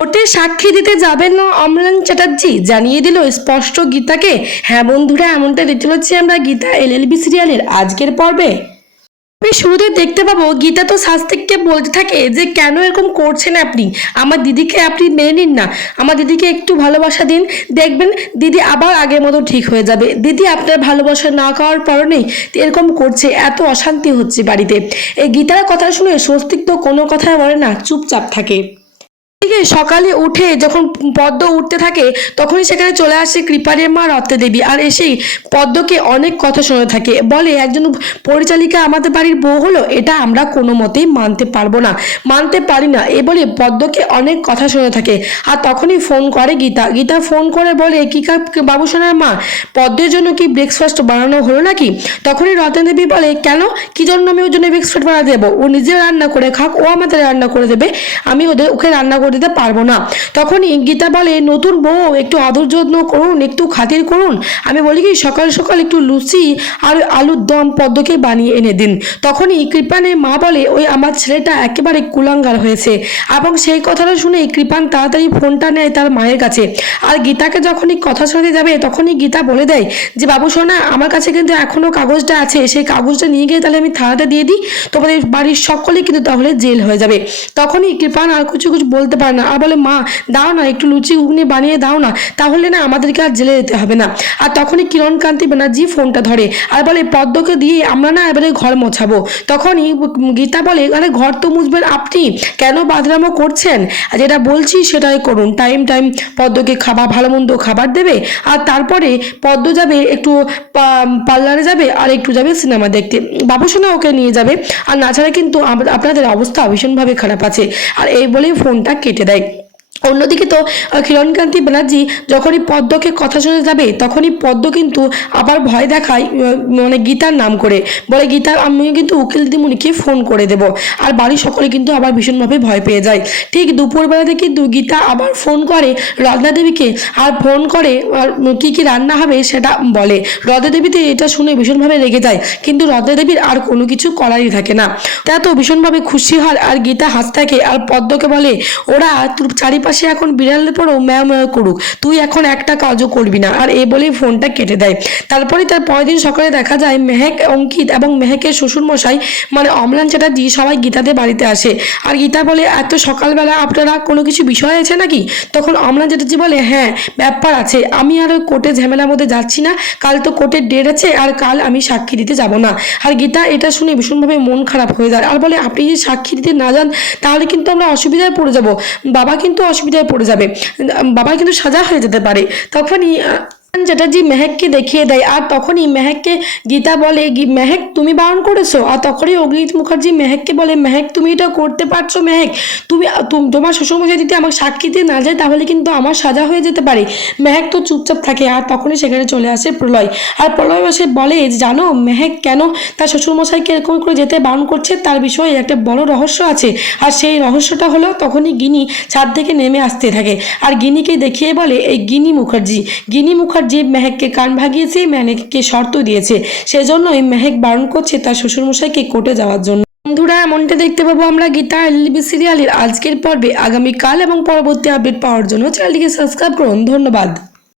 কোর্টে সাক্ষী দিতে যাবেন না অমলান চ্যাটার্জি? জানিয়ে দিল স্পষ্ট গীতাকে। হ্যাঁ বন্ধুরা এমনটা দেখতে পাচ্ছি আমরা গীতা এলএলবি সিরিয়ালের আজকের পর্বে। আমি শুরুতে দেখতে পাবো, গীতা তো শাস্তিককে বলতে থাকে যে কেন এরকম করছেন আপনি? আমার দিদিকে আপনি মেনে নিন না। আমার দিদিকে একটু ভালোবাসা দিন। দেখবেন দিদি আবার আগের মতো ঠিক হয়ে যাবে। দিদি আপনার ভালোবাসা না পাওয়ার পরনেই এরকম করছে, এত অশান্তি হচ্ছে বাড়িতে। এই গীতার কথা শুনে স্বস্তিক তো কোনো কথাই বলে না, চুপচাপ থাকে। এদিকে সকালে উঠে যখন পদ্ম উঠতে থাকে, তখনই সেখানে চলে আসে কৃপারের মা রত্তে দেবী আর এসেই পদ্মকে অনেক কথা শুনে থাকে। বলে, একজন পরিচালিকা আমাদের বাড়ির বউ হলো, এটা আমরা কোনো মতেই মানতে পারব না, মানতে পারি না। এ বলে পদ্মকে অনেক কথা শুনে থাকে। আর তখনই ফোন করে গীতা। গীতা ফোন করে বলে, কি কা বাবুসোনার মা, পদ্মের জন্য কি ব্রেকফাস্ট বানানো হলো নাকি? তখনই রতন দেবী বলে, কেন? কি জন্য আমি ওর জন্য ব্রেকফাস্ট বানাতে দেবো ও নিজে রান্না করে খাক, ও আমাদের রান্না করে দেবে। আমি ওদের, ওকে রান্না করে দিতে পারব না। তখনই গীতা বলে, নতুন বউ, একটু আদর যত্ন করুন, একটু খাতির করুন। আমি বলি কি, সকাল সকাল একটু লুচি আর আলুর দম পদ্মকে বানিয়ে এনে দিন। তখনই কৃপানের মা বলে, ওই আমার ছেলেটা একেবারে কুলাঙ্গার হয়েছে। এবং সেই কথাটা শুনে কৃপান তাড়াতাড়ি ফোনটা নেয় তার মায়ের কাছে। আর গীতাকে যখনই কথা শোনাতে যাবে, তখনই গীতা বলে দেয় যে, বাবু সোনা, আমার কাছে কিন্তু এখনও কাগজটা আছে। সেই কাগজটা নিয়ে গিয়ে তাহলে আমি থানাতে দিয়ে দিই। তোমাদের বাড়ির সকলেই কিন্তু তাহলে জেল হয়ে যাবে। তখনই কৃপান আর কিছু কিছু বলতে পারে না। আর বলে, মা, দাও না, একটু লুচি, ঘুগনি বানিয়ে দাও না, তাহলে না আমাদেরকে আর জেলে যেতে হবে না। আর তখনই কিরণকান্তি ব্যানার্জি ফোনটা ধরে, আর বলে, পদ্মকে দিয়ে আমরা না এবারে ঘর মোছাবো। তখনই গীতা বলে, আরে, ঘর তো মুছবেন আপনি, কেন বাদরামো করছেন? আর যেটা বলছি সেটাই করুন। টাইম টাইম, পদ্মকে খাবার, ভালো মন্দ খাবার দেবে, আর তারপরে পদ্ম যাবে একটু পার্লারে যাবে, আর একটু যাবে সিনেমা দেখতে। বাবুসোনা ওকে নিয়ে যাবে। আর নাছাড়া কিন্তু আম- আপনাদের অবস্থা ভীষণভাবে খারাপ আছে। আর এই বলেই ফোনটা কেটে দেয় অন্যদিকে তো কিরণকান্তি ব্যানার্জি যখনই পদ্মকে কথা শুনে যাবে, তখনই পদ্ম কিন্তু আবার ভয় দেখায় মানে গীতার নাম করে। বলে গীতার আমি কিন্তু উকিল দিদিমণিকে ফোন করে দেব। আর বাড়ির সকলে কিন্তু আবার ভীষণভাবে ভয় পেয়ে যায়। ঠিক দুপুরবেলাতে কিন্তু গীতা আবার ফোন করে রত্না দেবীকে, আর ফোন করে, আর কী কী রান্না হবে সেটা বলে। রত্না দেবীতে এটা শুনে ভীষণভাবে রেগে যায়, কিন্তু রত্না দেবীর আর কোনো কিছু করারই থাকে না। তা তো ভীষণভাবে খুশি হয়, আর গীতা হাসতে থাকে, আর পদ্মকে বলে, ওরা তোর চারিপাশে এখন বিড়ালের পরও ম্যাও ম্যাও করুক। তুই এখন একটা কাজও করবি না। আর এই বলেই ফোনটা কেটে দেয়। তারপরে তার পরের দিন সকালে দেখা যায় মেহেক, অঙ্কিত এবং মেহেকের শ্বশুরমশাই মানে অমলান চ্যাটার্জি সবাই গীতাদের বাড়িতে আসে। আর গীতা বলে, এত সকালবেলা আপনারা কোনো কিছু বিষয় আছে নাকি? তখন অমলান চ্যাটার্জি বলে হ্যাঁ ব্যাপার আছে। আমি আর ওই কোর্টে ঝামেলার মধ্যে যাচ্ছি না। কাল তো কোর্টের ডেট আছে আর কাল আমি সাক্ষী দিতে যাব না। আর গীতা এটা শুনে ভীষণভাবে মন খারাপ হয়ে যায়। আর বলে, আপনি যদি সাক্ষী দিতে না যান, তাহলে কিন্তু আমরা অসুবিধায় পড়ে যাব। বাবা কিন্তু অসুবিধায় পড়ে যাবে। বাবা কিন্তু সাজা হয়ে যেতে পারে। তখনই চ্যাটার্জি মেহেককে দেখিয়ে দেয়। আর তখনই মেহেককে গীতা বলে, "গি- মেহেক, তুমি বারণ করেছ? আর তখনই অগ্নিজিৎ মুখার্জি মেহেককে বলে, মেহেক, তুমি এটা করতে পারছ, মেহেক? তুমি, তুম- তোমার শ্বশুরমশাই যদি আমার সাক্ষী দিয়ে না যায়, তাহলে কিন্তু আমার সাজা হয়ে যেতে পারে। মেহেক তো চুপচাপ থাকে, আর তখনই সেখানে চলে আসে প্রলয়। আর প্রলয় এসে বলে জানো, মেহেক কেন তার শ্বশুরমশাইকে এরকম করে যেতে বারণ করছে? তার বিষয়ে একটা বড় রহস্য আছে। আর সেই রহস্যটা হলো, তখনই গিনি ছাদ থেকে নেমে আসতে থাকে। আর গিনিকে দেখিয়ে বলে, এই গিনি মুখার্জি গিনি মুখার্জি মেহেককে কান ভাগিয়েছে, মেহেককে শর্ত দিয়েছে। সেজন্যই মেহেক বারণ করছে তার শ্বশুরমশাইকে কোর্টে যাওয়ার জন্য। বন্ধুরা, এমনটা দেখতে পাবো আমরা গীতা এলবি সিরিয়ালের আজকের পর্বে। আগামীকাল এবং পরবর্তী আপডেট পাওয়ার জন্য চ্যানেলটিকে সাবস্ক্রাইব করুন। ধন্যবাদ।